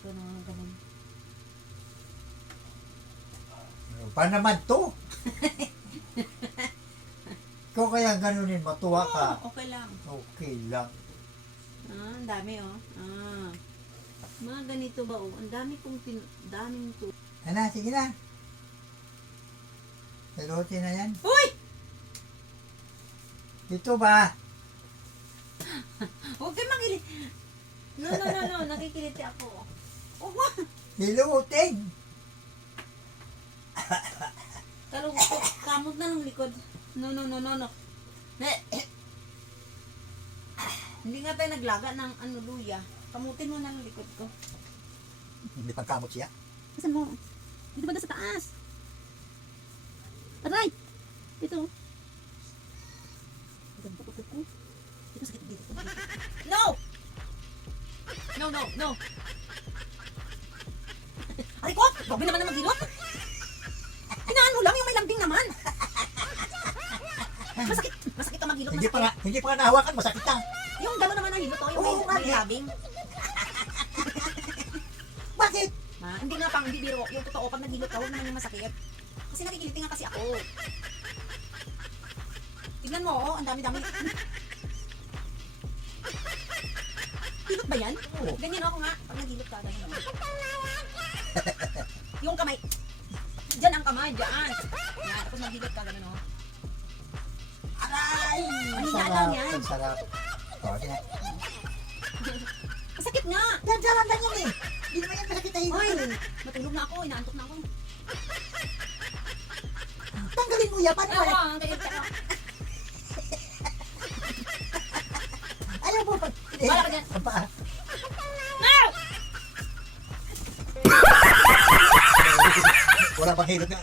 ko ng ganun. Pa naman to. Kung kaya ganunin, matuwa ka. Okay lang. Okay lang. Ang dami oh. Mga ganito ba oh. Ang dami kong daming to. Ano, sige na. Salutin na yan. Uy! Dito ba? Huwag kayo magili. No. Nakikiliti ako. Oh, Hilutin. kalungkot. Kamot na ng likod. No. Hindi nga tayo naglaga ng luya. Kamutin mo na ng likod ko. Hindi pagkamot siya. Saan mo? Dito ba sa taas? Aray! Dito. Dito sakit dito. No! No. Aray ko! Grabe naman na magilot. Inaan mo lang yung may lambing naman. Masakit ka maghilot. Hindi pa nga nahawakan, masakit na. Yung gano'n naman ang hilot, yung Oo, may bakit? labing. Bakit? Hindi nga pang, hindi biro. Yung totoo, pag naghilot ka, huwag naman yung masakit. Kasi nakikiliti nga kasi ako. Tignan mo, oh, ang dami-dami. Hilot ba yan? Oo. Ganyan ako nga, pag naghilot ka, ganyan. Yung kamay. Diyan ang kamay, diyan. Yan, tapos naghilot ka, ganyan, oh. Aray! Mahina lang yan. Ang sarap. O, sige. Masakit nga. Diyan lang yan eh. Hindi naman yan masakit na Ay, hilutin. matulog na ako, inaantok na ako. Tanggalin mo yan. Paano Ayaw ba? ko, ang kaya Ayaw mo pa. Wala ka dyan. Ang paa. No! Wala pang hilot nga.